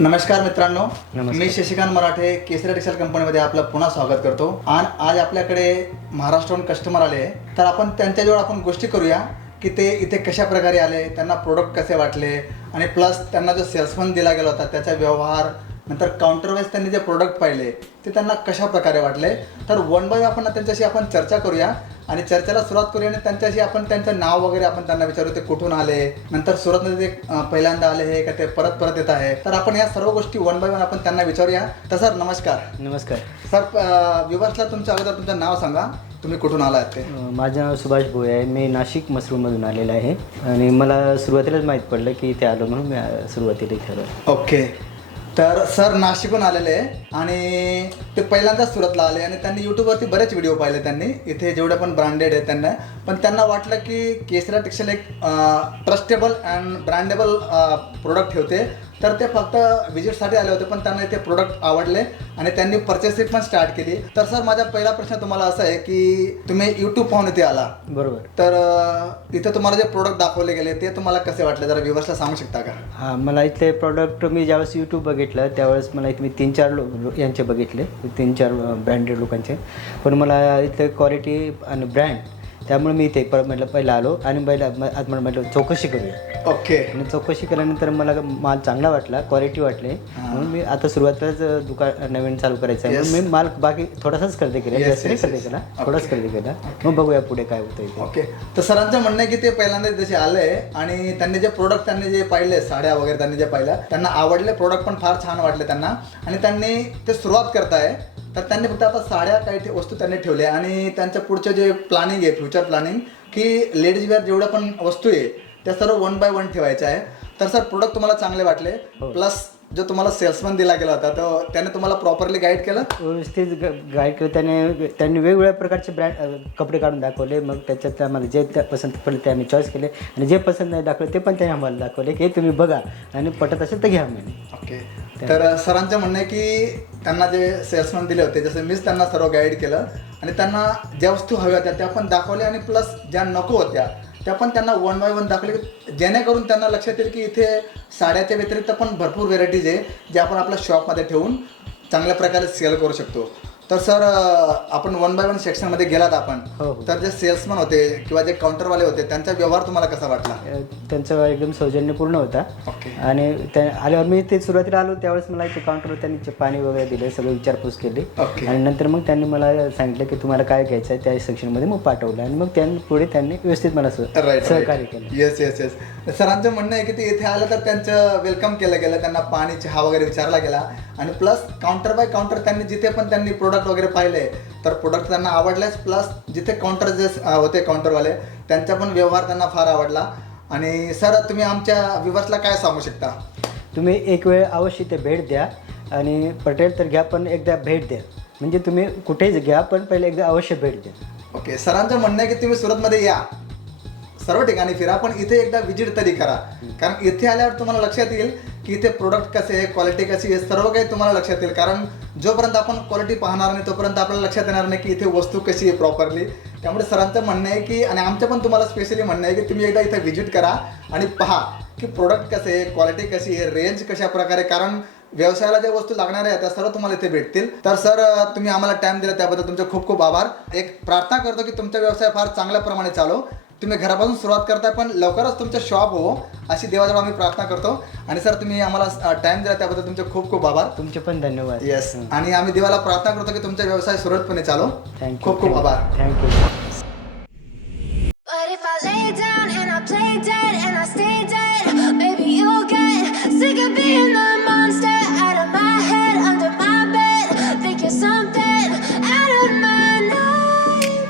नमस्कार मित्रांनो, नमस्कार. मी शशिकांत मराठे केसरी टेक्सटाईल कंपनीमध्ये आपलं पुन्हा स्वागत करतो. आणि आज आपल्याकडे महाराष्ट्राहून कस्टमर आले, तर आपण त्यांच्याजवळ आपण गोष्टी करूया की ते इथे कशा प्रकारे आले, त्यांना प्रोडक्ट कसे वाटले आणि प्लस त्यांना जो सेल्समन दिला गेला होता त्याचा व्यवहार, नंतर काउंटरवाईज त्यांनी जे प्रोडक्ट पाहिले ते त्यांना कशा प्रकारे वाटले. तर वन बाय आपण त्यांच्याशी आपण चर्चा करूया आणि चर्चेला सुरुवात करूया आणि त्यांच्याशी आपण त्यांचं नाव वगैरे आपण त्यांना विचारू, ते कुठून आले, नंतर सुरतमध्ये ते पहिल्यांदा आले हे का ते परत परत येत आहे. तर आपण या सर्व गोष्टी वन बाय वन आपण त्यांना विचारूया. तर सर नमस्कार. नमस्कार सर, व्ह्युअर्सला तुमच्या अगोदर तुमचं नाव सांगा, तुम्ही कुठून आलात ते. माझं नाव सुभाष भोये आहे. मी नाशिक मसरूळमधून आलेला आहे आणि मला सुरुवातीलाच माहीत पडलं की इथे आलो म्हणून मी सुरुवातीला इथे आलो. ओके. तर सर नाशिकहून आलेले आणि ते पहिल्यांदाच सुरतला आले आणि त्यांनी यूट्यूबवरती बरेच व्हिडिओ पाहिले त्यांनी, इथे जेवढे पण ब्रँडेड आहेत त्यांना, पण त्यांना वाटलं की केसरी टेक्सटाईल एक ट्रस्टेबल अँड ब्रँडेबल प्रोडक्ट ठेवते. तर ते फक्त विजिटसाठी आले होते, पण त्यांना इथे प्रोडक्ट आवडले आणि त्यांनी परचेसिंग पण स्टार्ट केली. तर सर माझा पहिला प्रश्न तुम्हाला असा आहे की तुम्ही यूट्यूब पाहून इथे आला, बरोबर. तर इथे तुम्हाला जे प्रोडक्ट दाखवले गेले ते तुम्हाला कसे वाटले, जरा व्ह्युअर्सला सांगू शकता का? हां, मला इथले प्रॉडक्ट मी ज्यावेळेस यूट्यूब बघितलं त्यावेळेस मला इथे मी 3-4 यांचे बघितले, 3-4 ब्रँडेड लोकांचे, पण मला इथले क्वालिटी आणि ब्रँड, त्यामुळे मी इथे म्हटलं पहिला आलो आणि आज म्हटलं चौकशी करूया. ओके. आणि चौकशी केल्यानंतर मला माल चांगला वाटला, क्वालिटी वाटली, म्हणून मी आता सुरुवातीलाच दुकान नवीन चालू करायचं आहे म्हणून मी माल बाकी थोडासाच खरेदी केला, जास्त नाही खरेदी केला, थोडाच खरेदी केला. मग बघूया पुढे काय होतं इथे. ओके. तर सरांचं म्हणणं आहे की ते पहिल्यांदा जसे आले आणि त्यांनी जे प्रोडक्ट त्यांनी जे पाहिले, साड्या वगैरे त्यांनी जे पाहिलं, त्यांना आवडले, प्रोडक्ट पण फार छान वाटले त्यांना आणि त्यांनी ते सुरुवात करताय. तर त्यांनी फक्त आता साड्या काही वस्तू त्यांनी ठेवल्या आणि त्यांचं पुढचं जे प्लॅनिंग आहे, फ्युचर प्लॅनिंग, की लेडीज वेअर जेवढ्या पण वस्तू आहे त्या सर्व वन बाय वन ठेवायच्या आहे. तर सर प्रोडक्ट तुम्हाला चांगले वाटले, प्लस जो तुम्हाला सेल्समन दिला गेला होता तर त्याने तुम्हाला प्रॉपरली गाईड केलं, व्यवस्थित गाईड केलं. त्यांनी वेगवेगळ्या प्रकारचे ब्रँड कपडे काढून दाखवले. मग त्याच्यात आम्हाला जे पसंत पडले ते आम्ही चॉईस केले आणि जे पसंत नाही दाखवले ते पण त्यांनी आम्हाला दाखवले की हे तुम्ही बघा आणि पटत असेल तर घ्या म्हणे. ओके. तर सरांचं म्हणणं आहे की त्यांना जे सेल्समन दिले होते जसं मीच त्यांना सर्व गाईड केलं आणि त्यांना ज्या वस्तू हव्या होत्या त्या पण दाखवल्या आणि प्लस ज्या नको होत्या त्या पण त्यांना वन बाय वन दाखवले, जेणेकरून त्यांना लक्षात येईल की इथे साड्याच्या व्यतिरिक्त पण भरपूर व्हेरायटीज आहे जे आपण आपल्या शॉपमध्ये ठेवून चांगल्या प्रकारे सेल करू शकतो. तर सर आपण वन बाय वन सेक्शनमध्ये गेलात आपण, तर जे सेल्समन होते किंवा जे काउंटरवाले होते त्यांचा व्यवहार तुम्हाला कसा वाटला? त्यांचा एकदम सौजन्यपूर्ण होता. ओके. आणि आल्यावर मी ते सुरुवातीला आलो त्यावेळेस मला इथे काउंटरवर त्यांनी पाणी वगैरे दिले, सगळं विचारपूस केली. ओके. आणि नंतर मग त्यांनी मला सांगितलं की तुम्हाला काय घ्यायचं आहे त्या सेक्शनमध्ये, मग पाठवलं आणि मग पुढे त्यांनी व्यवस्थित मला सहकार्य केलं. Yes yes yes. सरांचं म्हणणं आहे की ते इथे आलं तर त्यांचं वेलकम केलं गेलं, त्यांना पाणी चहा वगैरे विचारला गेला आणि प्लस काउंटर बाय काउंटर त्यांनी जिथे पण त्यांनी प्रोडक्ट वगैरे पाहिले तर प्रोडक्ट त्यांना आवडलेच, प्लस जिथे काउंटर जे होते काउंटरवाले त्यांचा पण व्यवहार त्यांना फार आवडला. आणि सर तुम्ही आमच्या व्ह्युअर्सला काय सांगू शकता? तुम्ही एक वेळ अवश्य ते भेट द्या आणि पटेल तर घ्या, पण एकदा भेट द्या. म्हणजे तुम्ही कुठेही घ्या पण पहिले एकदा अवश्य भेट द्या. ओके. सरांचं म्हणणं आहे की तुम्ही सुरतमध्ये या, सर्व ठिकाणी फिरा, पण इथे एकदा विजिट तरी करा, कारण इथे आल्यावर तुम्हाला लक्षात येईल की इथे प्रोडक्ट कसे आहे, क्वालिटी कशी आहे, सर्व काही तुम्हाला लक्षात येईल. कारण जोपर्यंत आपण क्वालिटी पाहणार नाही तोपर्यंत आपल्याला लक्षात येणार नाही की इथे वस्तू कशी आहे प्रॉपरली. त्यामुळे सरांचं म्हणणं आहे की, आणि आमचं पण तुम्हाला स्पेशली म्हणणं आहे की तुम्ही एकदा इथे विजिट करा आणि पहा की प्रोडक्ट कसे आहे, क्वालिटी कशी आहे, रेंज कशा प्रकारे, कारण व्यवसायाला ज्या वस्तू लागणाऱ्या आहेत त्या सर्व तुम्हाला इथे भेटतील. तर सर तुम्ही आम्हाला टाइम दिला त्याबद्दल तुमचे खूप खूप आभार. एक प्रार्थना करतो की तुमचा व्यवसाय फार चांगल्या प्रमाणे चालू, तुम्ही घरापासून सुरुवात करताय पण लवकरच तुमचं शॉप हो अशी देवाजवळ आम्ही प्रार्थना करतो. आणि सर तुम्ही आम्हाला टाइम दिला त्याबद्दल तुमचे खूप खूप आभार. तुमचे पण धन्यवाद. येस. आणि आम्ही देवाला प्रार्थना करतो की तुमचा व्यवसाय सुरळीतपणे चालू. थँक्यू. खूप खूप आभार. थँक्यू.